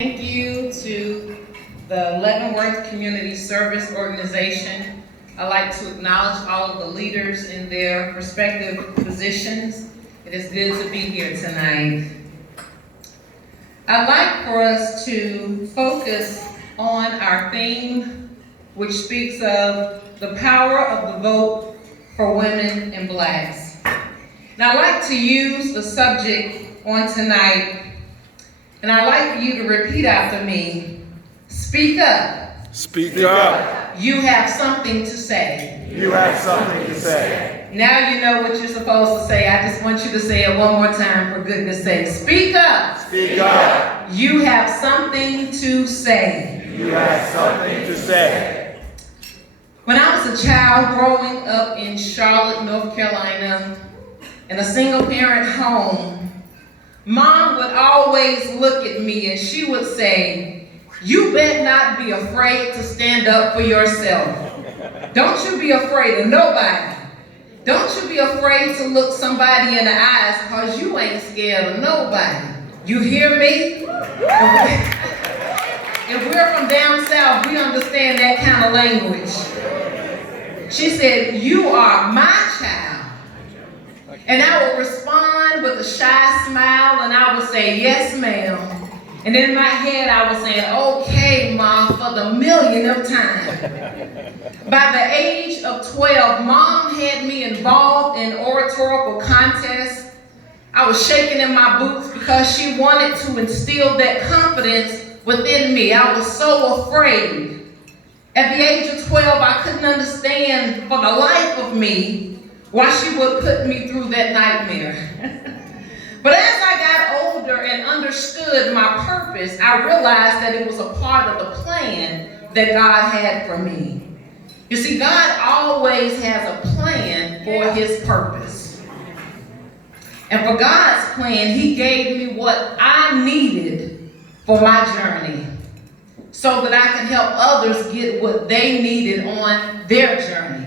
Thank you to the Leavenworth Community Service Organization. I'd like to acknowledge all of the leaders in their respective positions. It is good to be here tonight. I'd like for us to focus on our theme, which speaks of the power of the vote for women and blacks. Now, I'd like to use the subject on tonight, and I'd like for you to repeat after me. Speak up. Speak up. You have something to say. You have something to say. Now you know what you're supposed to say. I just want you to say it one more time for goodness sake. Speak up. Speak up. You have something to say. You have something to say. When I was a child growing up in Charlotte, North Carolina, in a single parent home, Mom would always look at me and she would say, "You better not be afraid to stand up for yourself. Don't you be afraid of nobody. Don't you be afraid to look somebody in the eyes, because you ain't scared of nobody. You hear me?" If we're from down south, we understand that kind of language. She said, "You are my child." And I would respond with a shy smile and I would say, "Yes, ma'am." And in my head I was saying, "Okay, Mom," for the millionth time. By the age of 12, Mom had me involved in oratorical contests. I was shaking in my boots because she wanted to instill that confidence within me. I was so afraid. At the age of 12, I couldn't understand for the life of me why she would put me through that nightmare. But as I got older and understood my purpose, I realized that it was a part of the plan that God had for me. You see, God always has a plan for his purpose. And for God's plan, he gave me what I needed for my journey, so that I could help others get what they needed on their journey.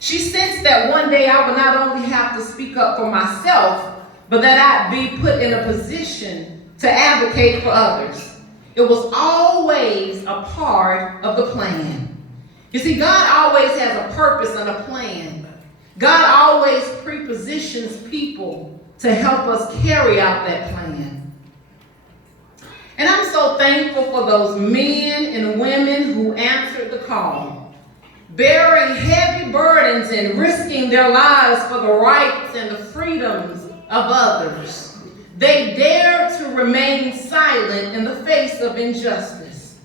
She sensed that one day I would not only have to speak up for myself, but that I'd be put in a position to advocate for others. It was always a part of the plan. You see, God always has a purpose and a plan. God always prepositions people to help us carry out that plan. And I'm so thankful for those men and women who answered the call, bearing heavy burdens and risking their lives for the rights and the freedoms of others. They dared to remain silent in the face of injustice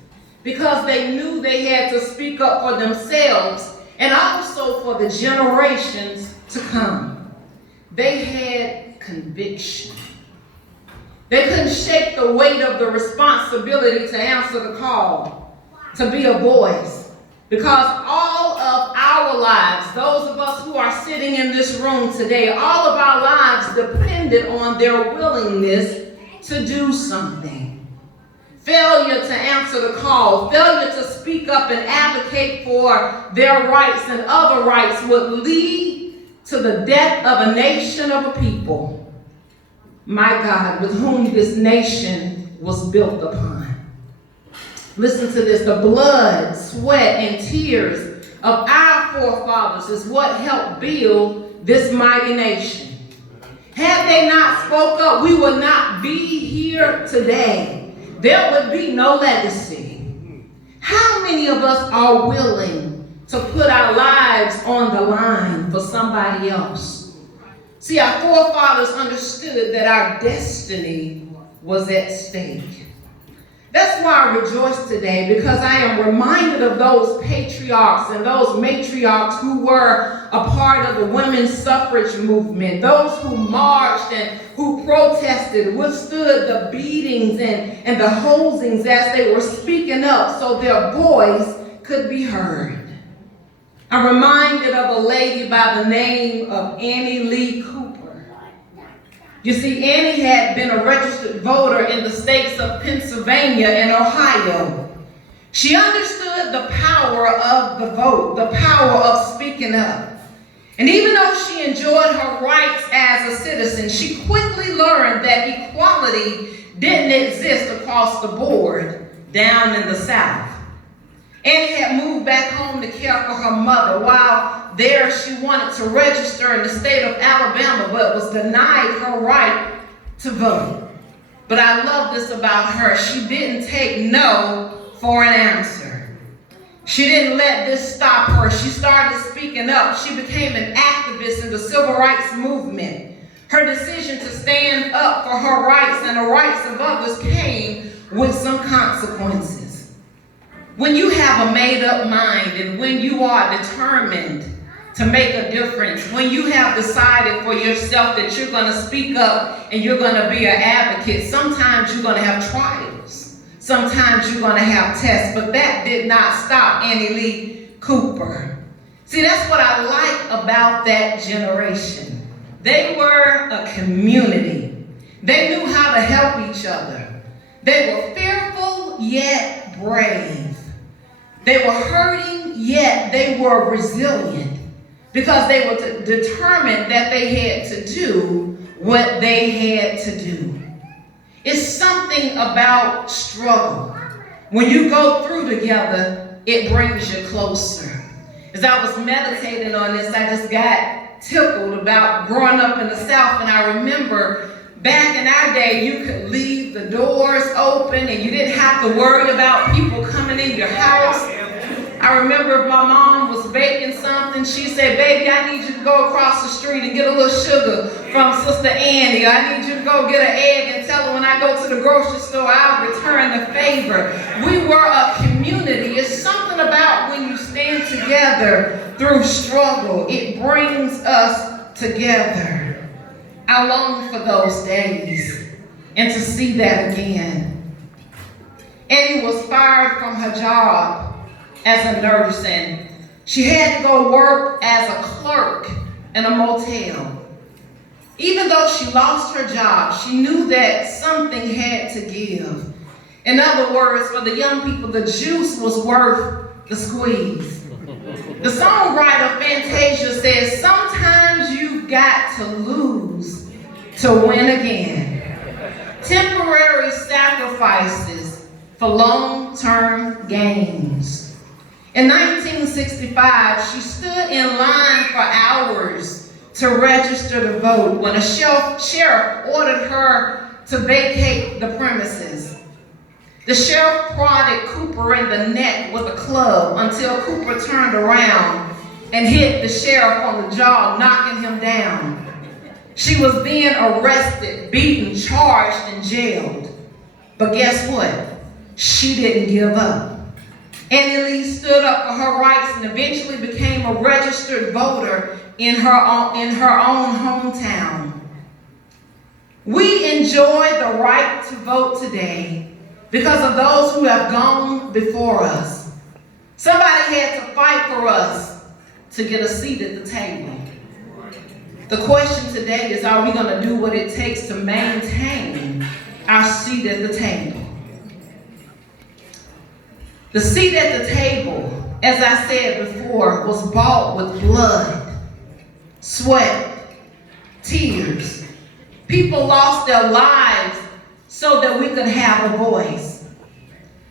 because they knew they had to speak up for themselves and also for the generations to come. They had conviction. They couldn't shake the weight of the responsibility to answer the call, to be a voice. Because all of our lives, those of us who are sitting in this room today, all of our lives depended on their willingness to do something. Failure to answer the call, failure to speak up and advocate for their rights and other rights would lead to the death of a nation, of a people, my God, with whom this nation was built upon. Listen to this. The blood, sweat, and tears of our forefathers is what helped build this mighty nation. Had they not spoke up, we would not be here today. There would be no legacy. How many of us are willing to put our lives on the line for somebody else? See, our forefathers understood that our destiny was at stake. That's why I rejoice today, because I am reminded of those patriarchs and those matriarchs who were a part of the women's suffrage movement, those who marched and who protested, withstood the beatings and the hosings as they were speaking up so their voice could be heard. I'm reminded of a lady by the name of Annie Lee Cooper. You see, Annie had been a registered voter in the states of Pennsylvania and Ohio. She understood the power of the vote, the power of speaking up. And even though she enjoyed her rights as a citizen, she quickly learned that equality didn't exist across the board down in the South. Annie had moved back home to care for her mother. While there, she wanted to register in the state of Alabama, but was denied her right to vote. But I love this about her. She didn't take no for an answer. She didn't let this stop her. She started speaking up. She became an activist in the civil rights movement. Her decision to stand up for her rights and the rights of others came with some consequences. When you have a made-up mind and when you are determined to make a difference, when you have decided for yourself that you're going to speak up and you're going to be an advocate, sometimes you're going to have trials. Sometimes you're going to have tests, but that did not stop Annie Lee Cooper. See, that's what I like about that generation. They were a community. They knew how to help each other. They were fearful yet brave. They were hurting yet they were resilient because they were determined that they had to do what they had to do. It's something about struggle. When you go through together, it brings you closer. As I was meditating on this, I just got tickled about growing up in the South, and I remember back in our day, you could leave the doors open and you didn't have to worry about people coming in your house. I remember if my mom was baking something, she said, baby, I need you to go across the street and get a little sugar from Sister Annie. I need you to go get an egg and tell her when I go to the grocery store, I'll return the favor. We were a community. It's something about when you stand together through struggle. It brings us together. I long for those days and to see that again. Annie was fired from her job as a nurse, and she had to go work as a clerk in a motel. Even though she lost her job, she knew that something had to give. In other words, for the young people, the juice was worth the squeeze. The songwriter Fantasia says, sometimes you've got to lose to win again. Temporary sacrifices for long-term gains. In 1965, she stood in line for hours to register to vote when a sheriff ordered her to vacate the premises. The sheriff prodded Cooper in the neck with a club until Cooper turned around and hit the sheriff on the jaw, knocking him down. She was then arrested, beaten, charged, and jailed. But guess what? She didn't give up. Annie Lee stood up for her rights and eventually became a registered voter in her own hometown. We enjoy the right to vote today because of those who have gone before us. Somebody had to fight for us to get a seat at the table. The question today is, are we going to do what it takes to maintain our seat at the table? The seat at the table, as I said before, was bought with blood, sweat, tears. People lost their lives so that we could have a voice.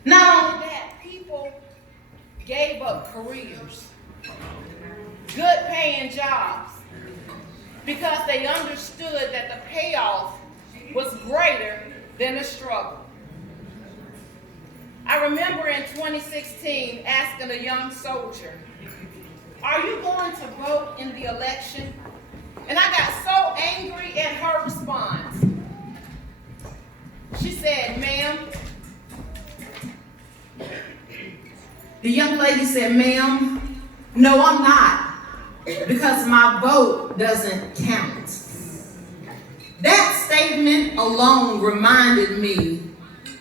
Not only that, people gave up careers, good paying jobs, because they understood that the payoff was greater than the struggle. I remember in 2016 asking a young soldier, are you going to vote in the election? And I got so angry at her response. She said, ma'am. The young lady said, ma'am, no, I'm not, because my vote doesn't count. That statement alone reminded me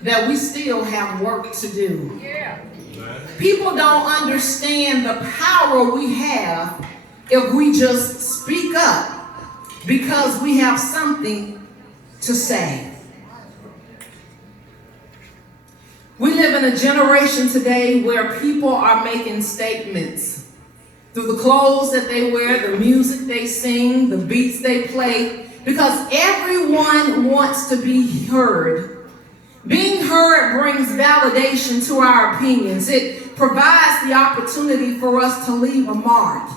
that we still have work to do. Yeah. People don't understand the power we have if we just speak up because we have something to say. We live in a generation today where people are making statements through the clothes that they wear, the music they sing, the beats they play, because everyone wants to be heard Being heard brings validation to our opinions. It provides the opportunity for us to leave a mark.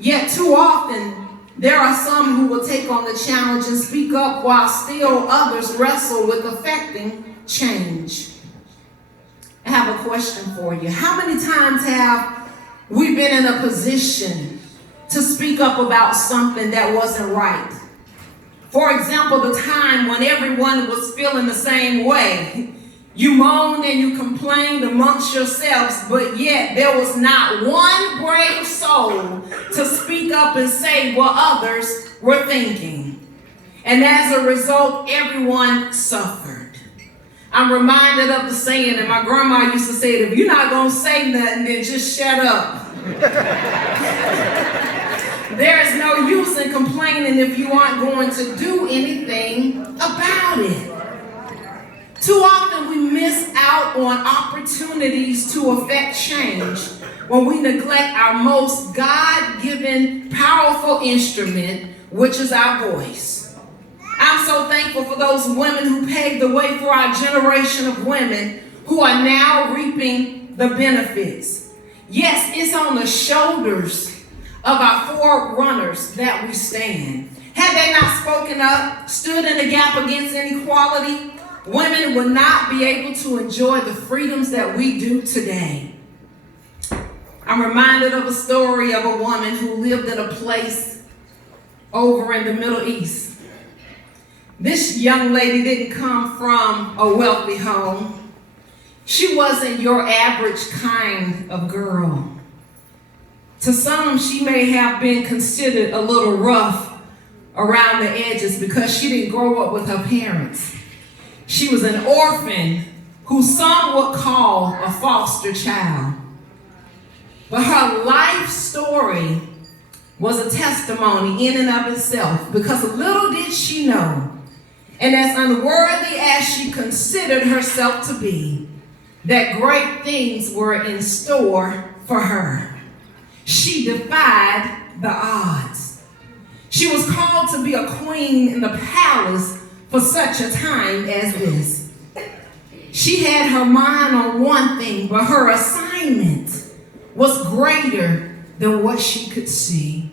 Yet too often, there are some who will take on the challenge and speak up while still others wrestle with affecting change. I have a question for you. How many times have we been in a position to speak up about something that wasn't right? For example, the time when everyone was feeling the same way. You moaned and you complained amongst yourselves, but yet there was not one brave soul to speak up and say what others were thinking. And as a result, everyone suffered. I'm reminded of the saying, and my grandma used to say, if you're not going to say nothing, then just shut up. There is no use in complaining if you aren't going to do anything about it. Too often we miss out on opportunities to affect change when we neglect our most God-given powerful instrument, which is our voice. I'm so thankful for those women who paved the way for our generation of women who are now reaping the benefits. Yes, it's on the shoulders of our forerunners that we stand. Had they not spoken up, stood in the gap against inequality, women would not be able to enjoy the freedoms that we do today. I'm reminded of a story of a woman who lived in a place over in the Middle East. This young lady didn't come from a wealthy home. She wasn't your average kind of girl. To some, she may have been considered a little rough around the edges because she didn't grow up with her parents. She was an orphan who some would call a foster child. But her life story was a testimony in and of itself, because little did she know, and as unworthy as she considered herself to be, that great things were in store for her. She defied the odds. She was called to be a queen in the palace for such a time as this. She had her mind on one thing, but her assignment was greater than what she could see.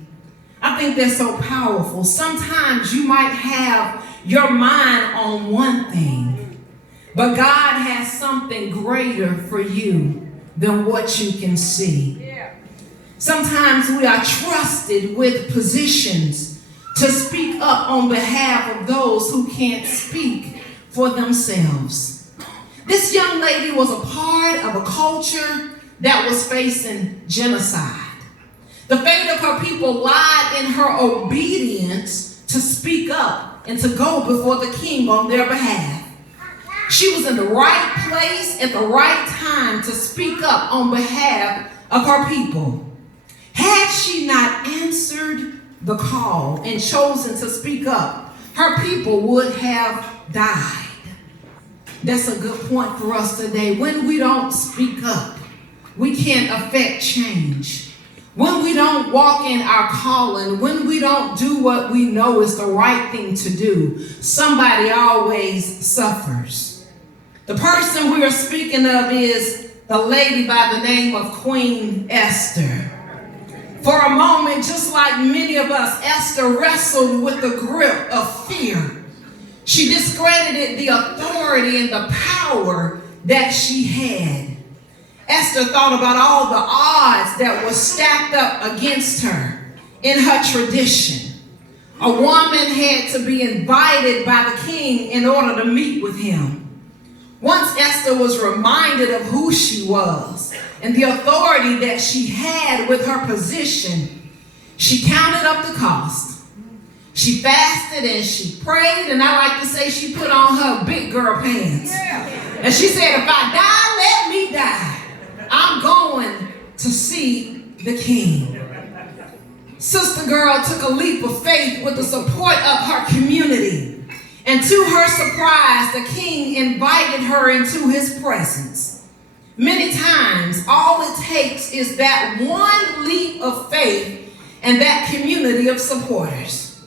I think that's so powerful. Sometimes you might have your mind on one thing, but God has something greater for you than what you can see. Sometimes we are trusted with positions to speak up on behalf of those who can't speak for themselves. This young lady was a part of a culture that was facing genocide. The fate of her people lied in her obedience to speak up and to go before the king on their behalf. She was in the right place at the right time to speak up on behalf of her people. Had she not answered the call and chosen to speak up, her people would have died. That's a good point for us today. When we don't speak up, we can't affect change. When we don't walk in our calling, when we don't do what we know is the right thing to do, somebody always suffers. The person we are speaking of is the lady by the name of Queen Esther. For a moment, just like many of us, Esther wrestled with the grip of fear. She discredited the authority and the power that she had. Esther thought about all the odds that were stacked up against her in her tradition. A woman had to be invited by the king in order to meet with him. Once Esther was reminded of who she was and the authority that she had with her position, she counted up the cost. She fasted and she prayed, and I like to say she put on her big girl pants. And she said, if I die, let me die. I'm going to see the king. Sister girl took a leap of faith with the support of her community. And to her surprise, the king invited her into his presence. Many times, all it takes is that one leap of faith and that community of supporters.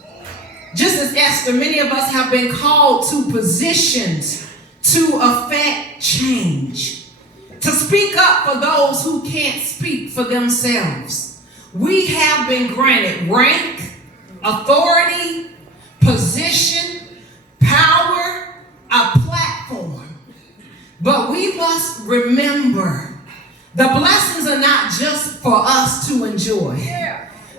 Just as Esther, many of us have been called to positions to affect change, to speak up for those who can't speak for themselves. We have been granted rank, authority, position, power, a platform. But we must remember the blessings are not just for us to enjoy,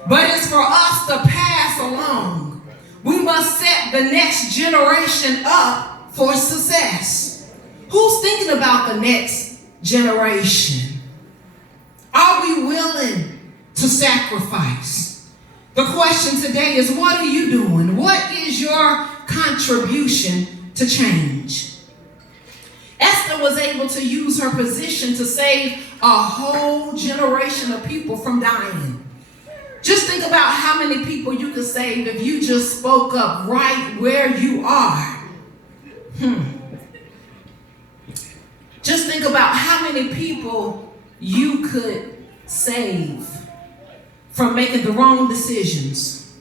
but it's for us to pass along. We must set the next generation up for success. Who's thinking about the next generation? Are we willing to sacrifice? The question today is, what are you doing? What is your contribution to change? Esther was able to use her position to save a whole generation of people from dying. Just think about how many people you could save if you just spoke up right where you are. Just think about how many people you could save from making the wrong decisions,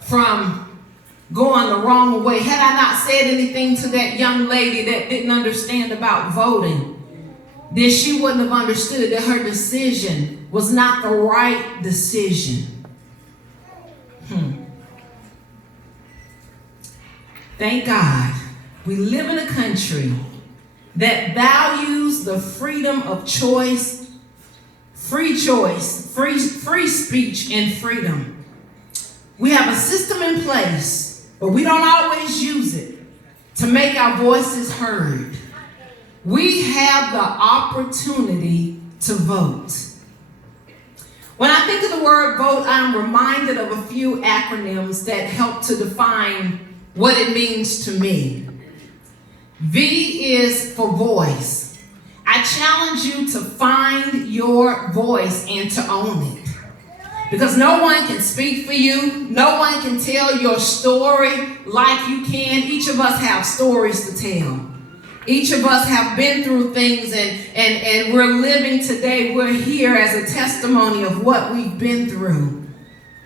from going the wrong way. Had I not said anything to that young lady that didn't understand about voting, then she wouldn't have understood that her decision was not the right decision. Thank God we live in a country that values the freedom of choice, free speech, and freedom. We have a system in place, but we don't always use it to make our voices heard. We have the opportunity to vote. When I think of the word vote, I'm reminded of a few acronyms that help to define what it means to me. V is for voice. I challenge you to find your voice and to own it. Because no one can speak for you. No one can tell your story like you can. Each of us have stories to tell. Each of us have been through things and we're living today. We're here as a testimony of what we've been through.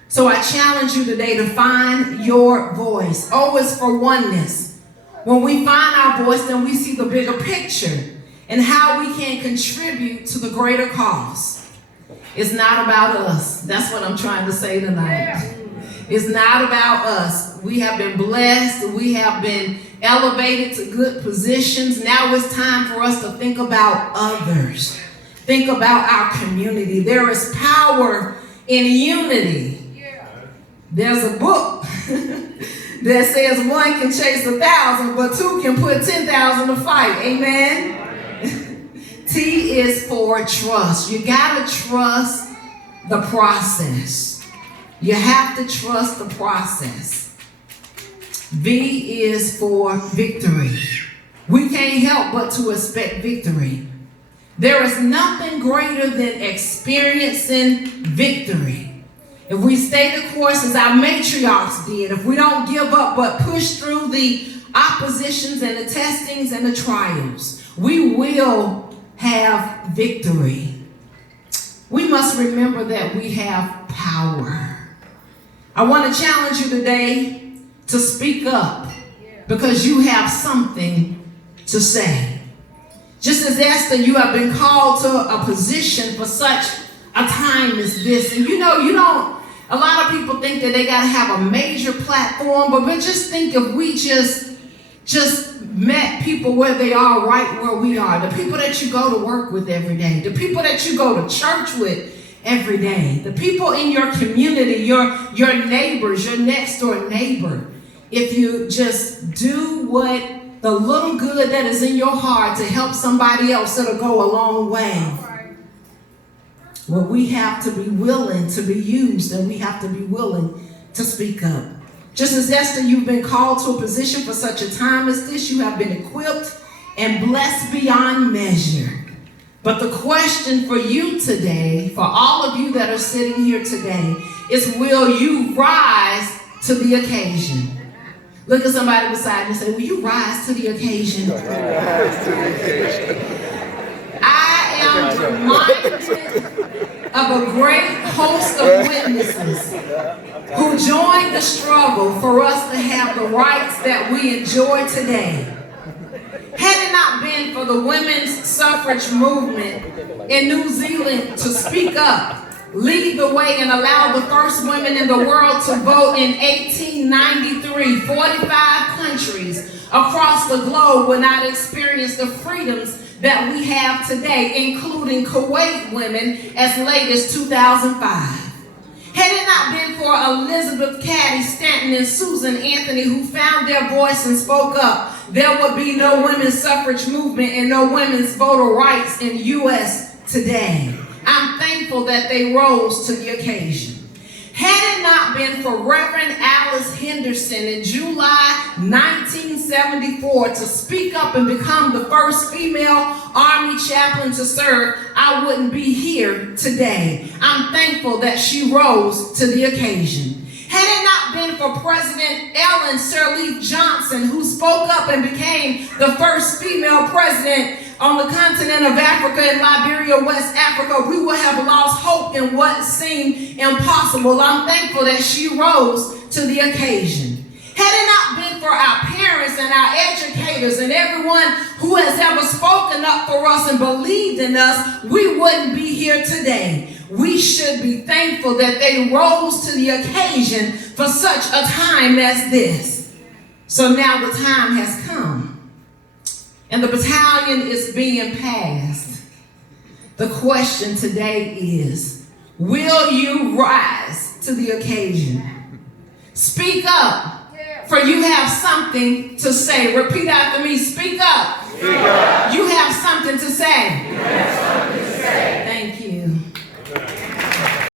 So I challenge you today to find your voice. O is for oneness. When we find our voice, then we see the bigger picture and how we can contribute to the greater cause. It's not about us. That's what I'm trying to say tonight. It's not about us. We have been blessed. We have been elevated to good positions. Now it's time for us to think about others. Think about our community. There is power in unity. There's a book that says one can chase 1,000, but two can put 10,000 to fight. Amen? T is for trust. You gotta trust the process. You have to trust the process. V is for victory. We can't help but to expect victory. There is nothing greater than experiencing victory. If we stay the course as our matriarchs did, if we don't give up but push through the oppositions and the testings and the trials, we will have victory. We must remember that we have power. I want to challenge you today to speak up because you have something to say. Just as Esther, you have been called to a position for such a time as this. And a lot of people think that they got to have a major platform, but just think if we just met people where they are, right where we are, the people that you go to work with every day, the people that you go to church with every day, the people in your community, your neighbors, your next door neighbor. If you just do what the little good that is in your heart to help somebody else, it'll go a long way. Well, we have to be willing to be used, and we have to be willing to speak up. Just as Esther, you've been called to a position for such a time as this. You have been equipped and blessed beyond measure. But the question for you today, for all of you that are sitting here today, is will you rise to the occasion? Look at somebody beside you and say, will you rise to the occasion? I am reminded of a great host of witnesses who joined the struggle for us to have the rights that we enjoy today. Had it not been for the women's suffrage movement in New Zealand to speak up, lead the way, and allow the first women in the world to vote in 1893, 45 countries across the globe would not experience the freedoms that we have today, including Kuwait women as late as 2005. Had it not been for Elizabeth Cady Stanton and Susan Anthony, who found their voice and spoke up, there would be no women's suffrage movement and no women's voter rights in the U.S. today. I'm thankful that they rose to the occasion. Had it not been for Reverend Alice Henderson in July 1974 to speak up and become the first female Army chaplain to serve, I wouldn't be here today. I'm thankful that she rose to the occasion. Had it not been for President Ellen Sirleaf Johnson, who spoke up and became the first female president on the continent of Africa and Liberia, West Africa, we would have lost hope in what seemed impossible. I'm thankful that she rose to the occasion. Had it not been for our parents and our educators and everyone who has ever spoken up for us and believed in us, we wouldn't be here today. We should be thankful that they rose to the occasion for such a time as this. So now the time has come, and the baton is being passed. The question today is, will you rise to the occasion? Speak up, for you have something to say. Repeat after me, speak up. Speak up. You have something to say.